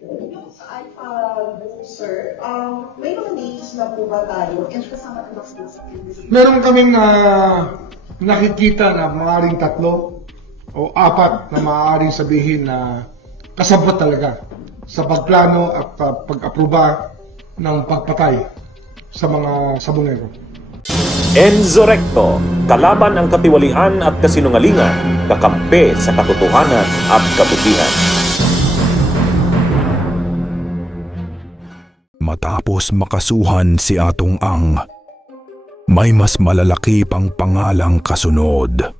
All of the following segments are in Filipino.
Yung sa iPad, sir, may mga names na po ba tayo and kasama na ba sila sa previous? Meron kaming nakikita na maaaring 3 o 4 na maaaring sabihin na kasabot talaga sa pagplano at pag-aproba ng pagpatay sa mga sabungero. Enzo Recto, kalaban ang katiwalian at kasinungalingan, kakampi sa katotohanan at kabutihan. Matapos makasuhan si Atong Ang, may mas malalaki pang pangalang kasunod.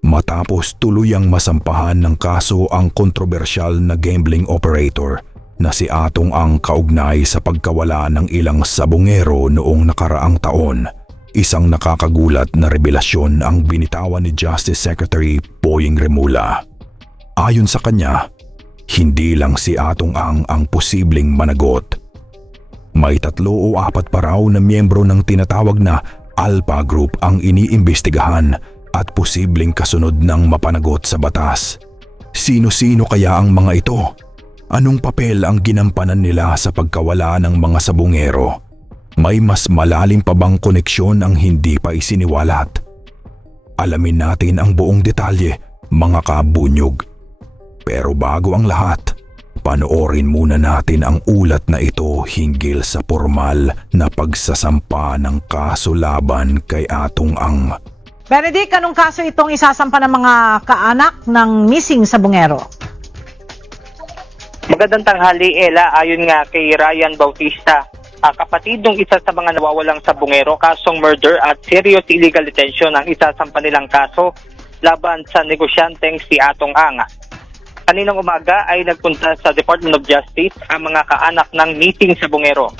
Matapos tuluyang masampahan ng kaso ang kontrobersyal na gambling operator na si Atong Ang kaugnay sa pagkawala ng ilang sabungero noong nakaraang taon, isang nakakagulat na revelasyon ang binitawan ni Justice Secretary Boying Remulla. Ayon sa kanya, hindi lang si Atong ang posibleng managot. May 3 o 4 pa raw na miyembro ng tinatawag na Alpha Group ang iniimbestigahan at posibleng kasunod ng mapanagot sa batas. Sino-sino kaya ang mga ito? Anong papel ang ginampanan nila sa pagkawala ng mga sabungero? May mas malalim pa bang koneksyon ang hindi pa isiniwalat? Alamin natin ang buong detalye, mga kabunyog. Pero bago ang lahat, panoorin muna natin ang ulat na ito hinggil sa formal na pagsasampa ng kaso laban kay Atong Ang. Benedict, anong kaso itong isasampa ng mga kaanak ng missing sabungero? Magandang tanghali, Ella. Ayon nga kay Ryan Bautista, kapatid ng isa sa mga nawawalang sabungero, kasong murder at serious illegal detention ang isasampa nilang kaso laban sa negosyanteng si Atong Ang. Kaninang umaga ay nagpunta sa Department of Justice ang mga kaanak ng missing sabungero.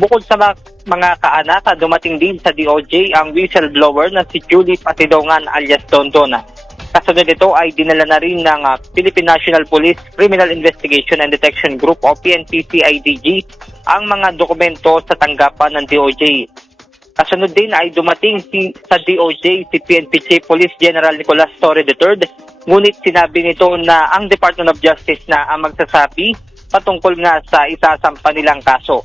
Bukod sa mga kaanak, dumating din sa DOJ ang whistleblower na si Julie Patidongan alias Dondon. Kasunod nito ay dinala na rin ng Philippine National Police Criminal Investigation and Detection Group o PNP-CIDG ang mga dokumento sa tanggapan ng DOJ. Kasunod din ay dumating sa DOJ si PNP Chief Police General Nicolas Torre III, ngunit sinabi nito na ang Department of Justice na ang magsasabi patungkol nga sa isasampa nilang kaso.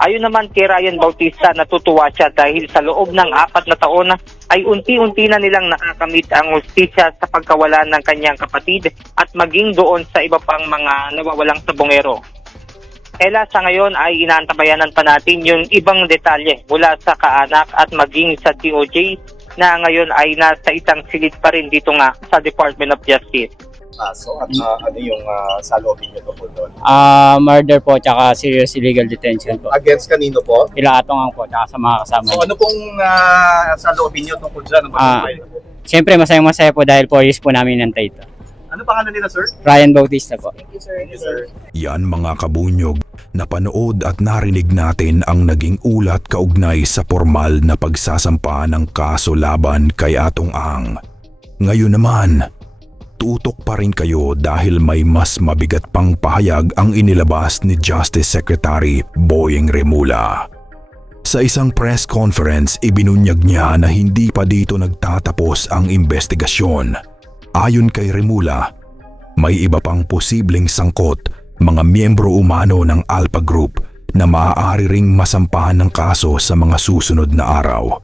Ayon naman kay Ryan Bautista, natutuwa siya dahil sa loob ng 4 na taon ay unti-unti na nilang nakakamit ang hustisya sa pagkawala ng kanyang kapatid at maging doon sa iba pang mga nawawalang sabungero. Ella, sa ngayon ay inaantabayanan pa natin yung ibang detalye mula sa kaanak at maging sa DOJ na ngayon ay nasa isang silid pa rin dito nga sa Department of Justice. So, at ano yung salobin nyo tungkol doon? Murder po, tsaka serious illegal detention po. Against kanino po? Kila Atong Ang po, tsaka sa mga kasama So, niya. ano pong salobin nyo tungkol dyan? Siyempre, masayang-masaya po dahil 4 years po namin nantay ito. Ano pangalan nila, sir? Ryan Bautista po. Thank you, sir. Yan mga kabunyog, napanood at narinig natin ang naging ulat kaugnay sa formal na pagsasampa ng kaso laban kay Atong Ang. Ngayon naman, tutok pa rin kayo dahil may mas mabigat pang pahayag ang inilabas ni Justice Secretary Boying Remulla. Sa isang press conference, ibinunyag niya na hindi pa dito nagtatapos ang investigasyon. Ayon kay Remulla, may iba pang posibleng sangkot, mga miyembro umano ng Alpha Group na maaari ring masampahan ng kaso sa mga susunod na araw.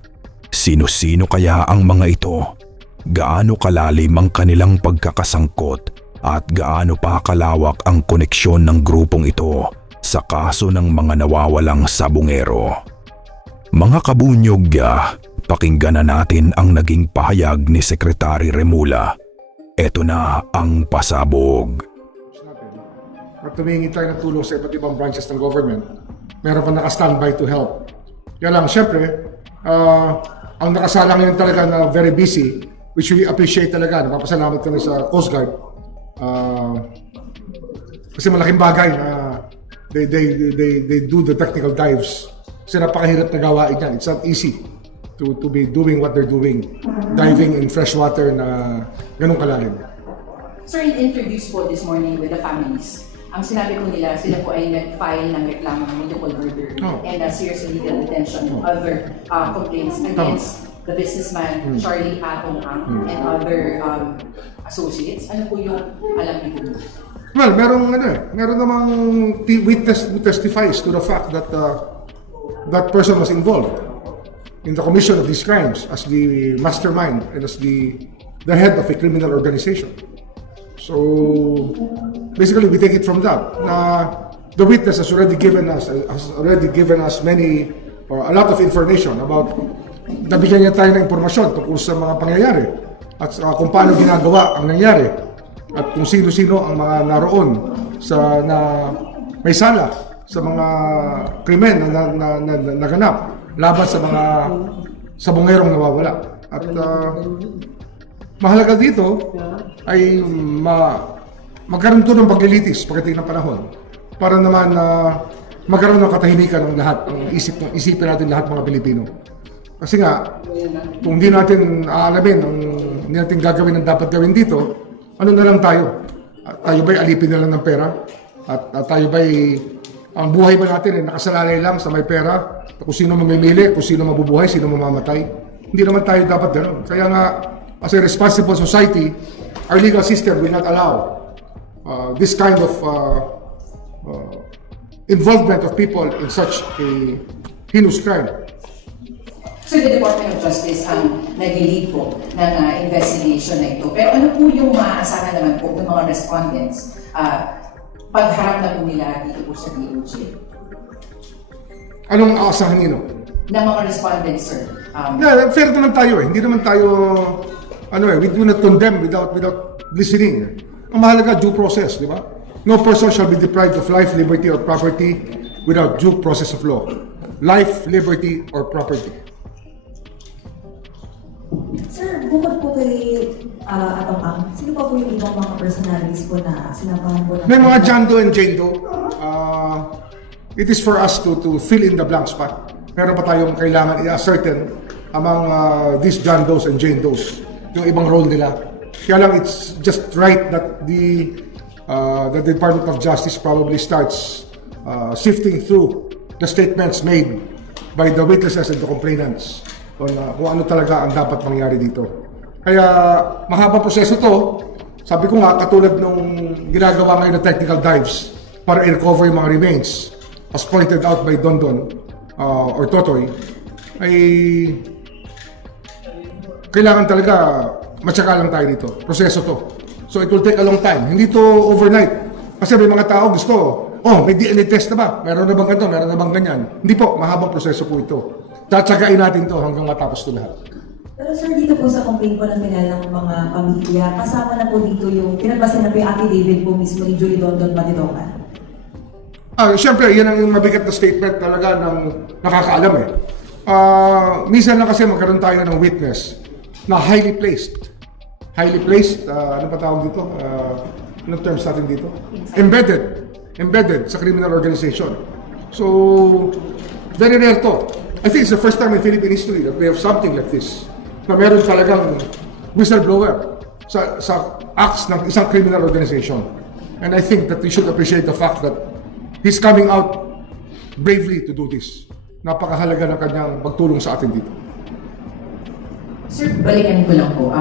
Sino-sino kaya ang mga ito? Gaano kalalim ang kanilang pagkakasangkot at gaano pa kalawak ang koneksyon ng grupong ito sa kaso ng mga nawawalang sabungero? Mga kabunyog, pakinggan na natin ang naging pahayag ni Secretary Remulla. Ito na ang pasabog. At tumingi tayo ng tulong sa iba't ibang branches ng government. Meron pa naka-standby to help. Kaya lang, syempre, ang nakasala ngayon talaga na very busy, which we appreciate talaga. Napapasalamat kami sa Coast Guard. Kasi malaking bagay na they do the technical dives. Kasi napakahirap na gawain yan. It's not easy to be doing what they're doing. Diving in freshwater na ganun kalalim. Sir, in interviews po this morning with the families, ang sinabi po nila, sila po ay nag-file ng reklamo ng multiple murder and serious illegal detention and other complaints against the businessman Charlie Atong Ang and other associates. Ano po yung alam niyo po? Well, meron namang witness who testifies to the fact that that person was involved in the commission of these crimes as the mastermind and as the head of a criminal organization. So basically, we take it from that. The witness has already given us many or a lot of information about, nabigyan niya tayo ng impormasyon tungkol sa mga pangyayari at kung paano ginagawa ang nangyari at kung sino-sino ang mga naroon na may sala sa mga krimen na naganap laban sa mga sabongerong nawawala. At mahalaga dito ay magkaroon to ng paglilitis pagdating ng panahon para naman magkaroon ng katahimikan ng lahat, ang isipin natin lahat mga Pilipino. Kasi nga, kung hindi natin aalamin, hindi natin gagawin ang dapat gawin dito, ano na lang tayo? Tayo ba'y alipin na lang ng pera? At tayo ba'y, ang buhay ba natin nakasalalay lang sa may pera? Kung sino mamimili, kung sino mabubuhay, sino mamamatay? Hindi naman tayo dapat gano'n. Kaya nga, as a responsible society, our legal system will not allow this kind of involvement of people in such a heinous crime. So the Department of Justice ang nag-lead po ng investigation na ito. Pero ano po yung maaasahan naman po ng mga respondents pagharap na po nila dito po sa DOJ? Anong aasahan nino? Ng mga respondents, sir. Fair naman tayo eh. Hindi naman tayo, we do not condemn without listening. Ang mahalaga, due process, di ba? No person shall be deprived of life, liberty, or property without due process of law. Life, liberty, or property. Sir, bukod po kay Atong Ang, sino pa po yung ibang mga personalities po na sinapahan po? May mga John Doe and Jane Doe. It is for us to fill in the blanks pa. Meron pa tayong kailangan i-ascertain among these John Does and Jane Does, yung ibang role nila. Kaya lang, it's just right that the Department of Justice probably starts sifting through the statements made by the witnesses and the complainants on kung ano talaga ang dapat mangyari dito. Kaya mahabang proseso to. Sabi ko nga, katulad nung ginagawa ngayon ng technical dives para i-recover yung mga remains, as pointed out by Dondon or Totoy, ay kailangan talaga matsaka lang tayo dito. Proseso to. So it will take a long time. Hindi to overnight. Kasi may mga tao gusto, may DNA test na ba? Meron na bang ganito? Meron na bang ganyan? Hindi po, mahabang proseso po ito. Tatsagain natin to hanggang matapos to lahat. Pero sir, dito po sa complaint po ng nilalang mga pamilya, kasama na po dito yung pinagbasan na po yung affidavit po mismo ni Julie Dondon Matidokan. Siyempre, yan ang mabigat na statement talaga ng nakakaalam eh. Minsan lang kasi magkaroon tayo ng witness na highly placed. Highly placed, ano pa tawag dito? Anong terms natin dito? Embedded sa criminal organization. So, very rare to. I think it's the first time in Philippine history that we have something like this. Na meron talagang whistleblower sa acts ng isang criminal organization. And I think that we should appreciate the fact that he's coming out bravely to do this. Napakahalaga ng kanyang pagtulong sa atin dito. Sir, balikan ko lang po.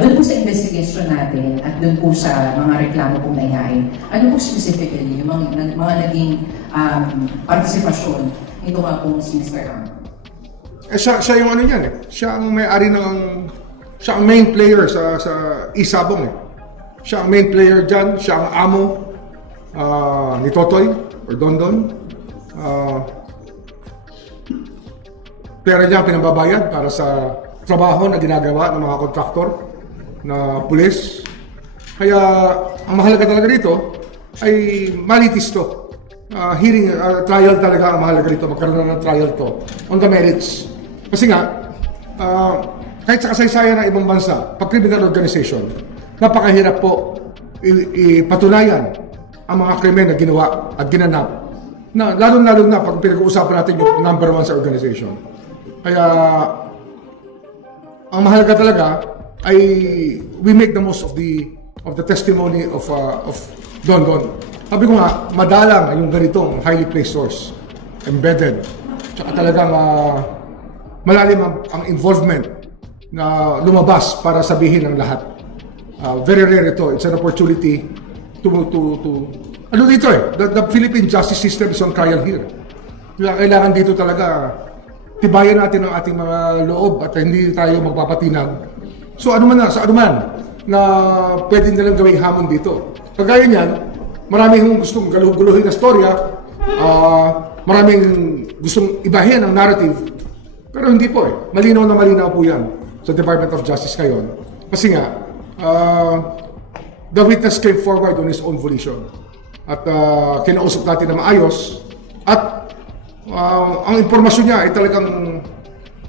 Doon po sa investigation natin at doon po sa mga reklamo pong naihain, ano po specifically yung mga naging partisipasyon nito nga po si Mr. Ang? Siya yung ano yan eh. Siya ang may-ari siya ang main player sa Isabong eh. Siya ang main player dyan. Siya ang amo ni Totoy or Dondon. Pera niya pinababayad para sa trabaho na ginagawa ng mga kontraktor na pulis. Kaya ang mahalaga talaga dito ay malitis to. Trial talaga ang mahalaga dito. Magkaroon na ng trial to on the merits. Kasi nga, kahit sa kasaysayan ng ibang bansa, pag criminal organization, napakahirap po ipatunayan ang mga krimen na ginawa at ginanap. Lalo-lalo na pag pinag-uusapan natin yung number one sa organization. Kaya, ang mahalaga talaga ay we make the most of the testimony of Dondon. Sabi ko nga, madalang yung ganitong highly placed source, embedded, tsaka talagang malalim ang involvement na lumabas para sabihin ng lahat. Very rare ito. It's an opportunity ano dito the Philippine justice system is on trial here. Kaya kailangan dito talaga tibayan natin ang ating mga loob at hindi tayo magpapatinag. So ano man na pwede nilang gawing hamon dito. Kagaya niyan, maraming gustong guluhin na storya, maraming gustong ibahin ang narrative, pero hindi po malinaw na malinaw po yan sa Department of Justice ngayon. Kasi nga, the witness came forward on his own volition. At kinausap natin na maayos. At ang impormasyon niya ay talagang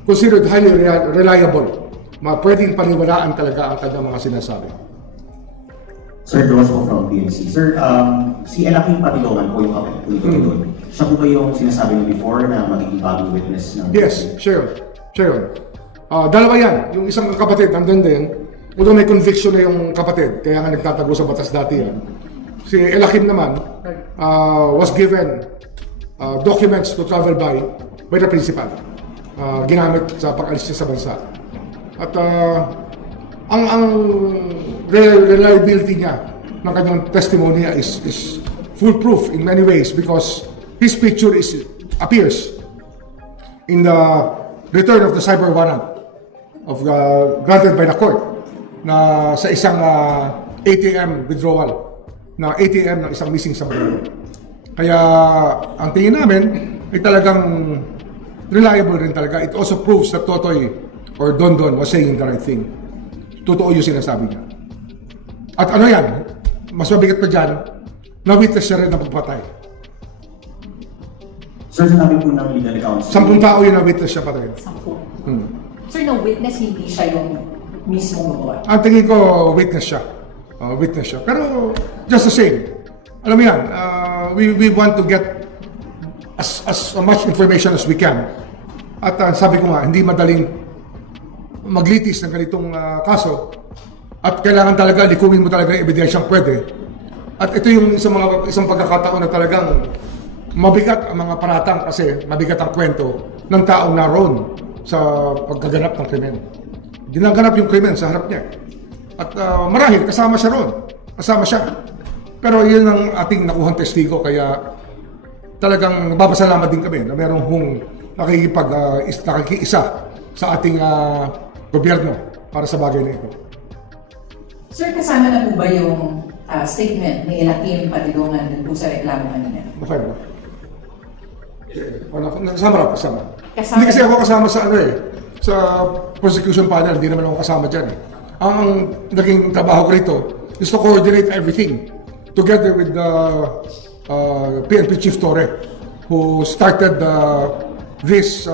considered highly reliable. Pwedeng paniwalaan talaga ang kanyang mga sinasabi. Sir Joshua from PNC. Sir, si Elaking Patilongan po yung kapatid po ito doon. Siya po ba yung sinasabi niyo before na magiging bagong witness ng... Yes, siya yun. Dalawa yan. Yung isang kapatid, nandun din. Although may conviction na yung kapatid, kaya nga nagtatago sa batas dati yan. Si Elakim naman was given documents to travel by the principal. Ginamit sa pag-alis niya sa bansa. At ang reliability niya ng kanyang testimony is foolproof in many ways because his picture appears in the return of the cyber warrant granted by the court na sa isang ATM withdrawal na ATM ng isang missing submarine. Kaya ang tingin namin ay talagang reliable rin talaga. It also proves that Totoy or Don was saying the right thing. Totoo yung sinasabi niya. At ano yan, mas mabigat pa dyan, na-witness siya rin ng pagpatay. Sir, sinabi po ng legal counsel... 10 tao yung na-witness siya patay. 10? Sir, na-witness hindi siya yung mismong gumawa? Ang tingin ko, witness siya. Pero just the same, alam mo yan, we want to get as much information as we can. At sabi ko nga, hindi madaling maglitis ng ganitong kaso at kailangan talaga likumin mo talaga yung ebidensyang pwede. At ito yung isang pagkakataon na talagang mabigat ang mga paratang kasi mabigat ang kwento ng taong naroon sa pagkaganap ng krimen. Dinaganap yung krimen sa harap niya. At marahil kasama siya roon. Kasama siya. Pero yun ang ating nakuhang testigo kaya talagang nagpapasalamat din kami na merong nakikiisa sa ating gobyerno para sa bagay na ito. Sir, kasama na po ba yung statement ni Elakim Patilongan dun po sa reklamo kanina? Okay ba? Kasama. Hindi kasi ako kasama sa sa prosecution panel, hindi naman ako kasama dyan. Ang naging trabaho ko rito is to coordinate everything together with the PNP Chief Torre who started this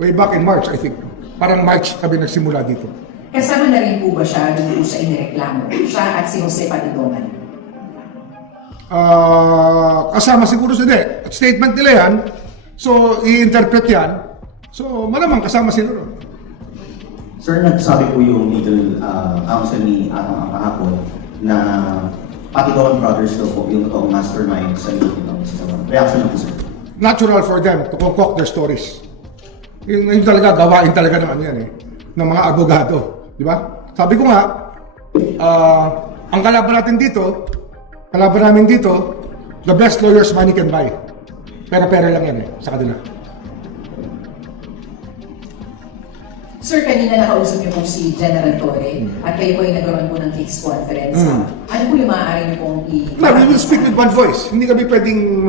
way back in March, I think. Parang March kami nagsimula dito. Kasama na rin po ba siya dun sa inireklamo? Siya at si Jose Patilongan? Kasama siguro sila. Statement nila yan. So, i-interpret yan. So, malamang kasama sila ron. Sir, nagsabi po yung legal counsel ni Atang ang kahapon na Patilongan Brothers daw po yung totoong mastermind sa ito. Reaction na po, sir? Natural for them to concoct their stories. Yung talaga, gawain talaga naman yan ng mga abogado. Di ba? Sabi ko nga, ang kalaban namin dito, the best lawyers money can buy. Pera-pera lang yan sa kanila. Sir, kanina nakausap niyo po si General Torre at kayo po ay nagkaroon po ng case conference. Ano po yung maaari niyo pong We will speak with one voice. Hindi kami pwedeng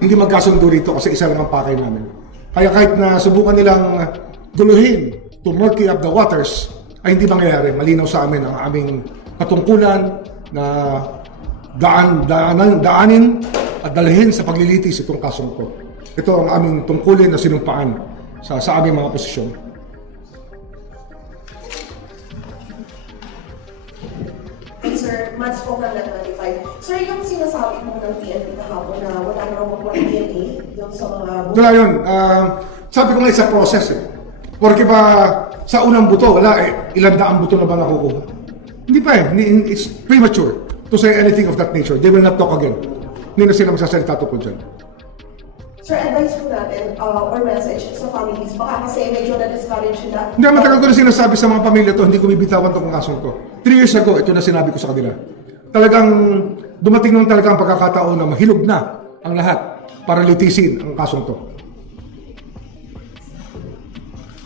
hindi magkasundo rito kasi isa lang ang pakay namin. Kaya kahit na subukan nilang guluhin to murky up the waters, ay hindi mangyayari. Malinaw sa amin ang aming katungkulan na daanin at dalhin sa paglilitis itong kasong ko. Ito ang aming tungkulin na sinumpaan sa aming mga posisyon. Sir, months po ng 25. Sir, yung sinasabi mo ng PNP kahapon na wala na raw mga DNA yung sa mga... Wala yun. Sabi ko nga sa process Porque ba sa unang buto, ilang daang buto na ba nakukuha? Hindi pa It's premature to say anything of that nature. They will not talk again. Hindi na sila magsasalita tungkol dyan. Sir, advice po natin or message sa families. Baka kasi medyo na-discourage sila. Hindi, matagal ko na sinasabi sa mga pamilya to, hindi ko bibitawan itong kasong to. 3 years ago, ito na sinabi ko sa kanila. talagang dumating nung talagang pagkakataon na mahilog na ang lahat para litisin ang kasong to.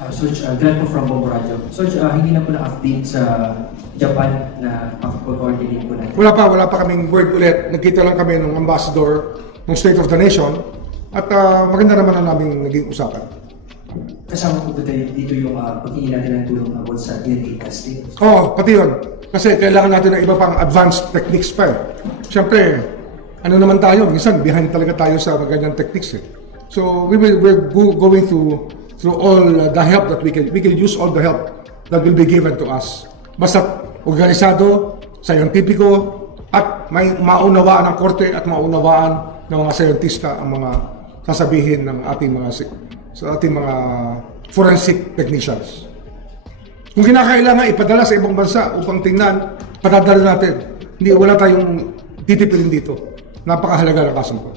Sarge, Glenn po from Bombo Radio. Sarge, hindi na po na-update sa Japan na makapag-coordinate po natin. Wala pa kaming word ulit. Nagkita lang kami ng ambassador ng State of the Nation at maganda naman ang naming naging usapan. Kasama po ba dito yung paghingi natin ng tulong about sa DNA testing? Oo, pati yun. Kasi kailangan natin ng iba pang advanced techniques pa eh. Siyempre, ano naman tayo, minsan behind talaga tayo sa ganyang techniques eh. So we're going through all the help that we can use all the help that will be given to us. Basta organisado, scientifico, at may maunawaan ng korte at maunawaan ng mga scientista ang mga sasabihin ng ating mga forensic technicians. Kung kinakailangan ipadala sa ibang bansa upang tingnan, padadala natin. Hindi, wala tayong titipilin dito. Napakahalaga ng kasong ko.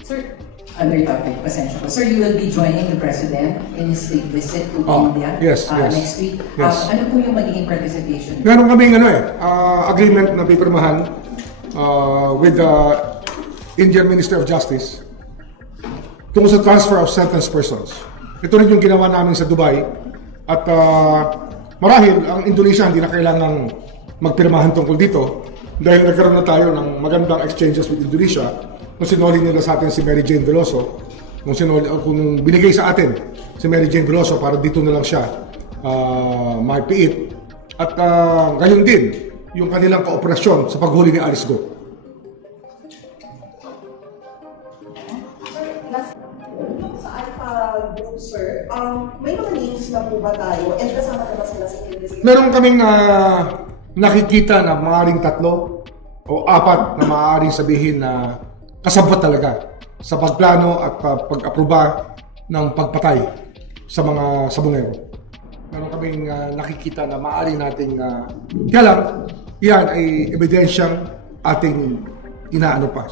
Sir, other topic, pasensya po. Sir, you will be joining the President in his state visit to India yes. next week. Yes. Ano po yung magiging participation? Meron kaming agreement na pipirmahan with the Indian Minister of Justice tungkol sa transfer of sentenced persons. Ito rin yung ginawa namin sa Dubai at marahil ang Indonesia hindi na kailangang magpirmahan tungkol dito dahil nagkaroon na tayo ng magandang exchanges with Indonesia nung sinoli nila sa atin si Mary Jane Veloso, kung binigay sa atin si Mary Jane Veloso para dito na lang siya maipiit. At gayon din yung kanilang kooperasyon sa paghuli ni Alice Go. Sa Alpha Group, sir, may mga names na po ba tayo? And kasama na ba sila sa investigation? Meron kaming nakikita na maaaring 3 o 4 na maaaring sabihin na kasabot talaga sa pagplano at pag-aproba ng pagpatay sa mga sabungero. Meron kaming nakikita na maaaring nating kaya lang, yan ay ebidensyang ating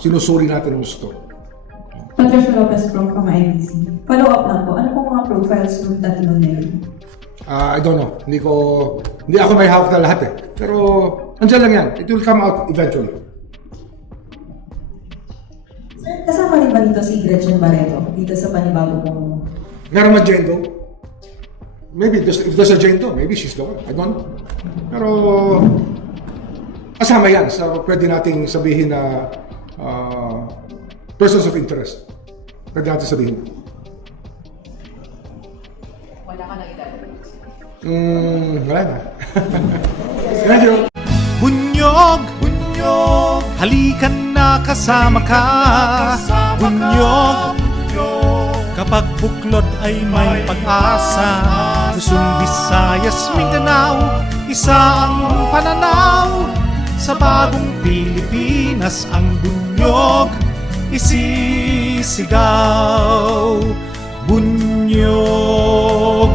sinusuri natin ng gusto. Patricia Lopez from IBC. Follow up lang po, ano po mga profiles ng tatlo na yun? I don't know. Hindi ako may hawak na lahat eh. Pero, andyan lang yan. It will come out eventually. Sir, kasama rin ba dito si Gretchen Barreto? Dito sa panibago pong... Meron man Jane Doe? Maybe, if there's a Jane Doe, maybe she's the one. I don't know. Pero, kasama yan. So, pwede nating sabihin na persons of interest. Pwede natin sabihin. Wala ka na itatapos. Wala na. Thank you. Bunyog, halikan na kasama ka. Bunyog, kapag buklod ay may pag-asa. Luzon, Visayas, Mindanao, isa ang pananaw. Sa bagong Pilipinas ang bunyog isisigaw. Bunyog,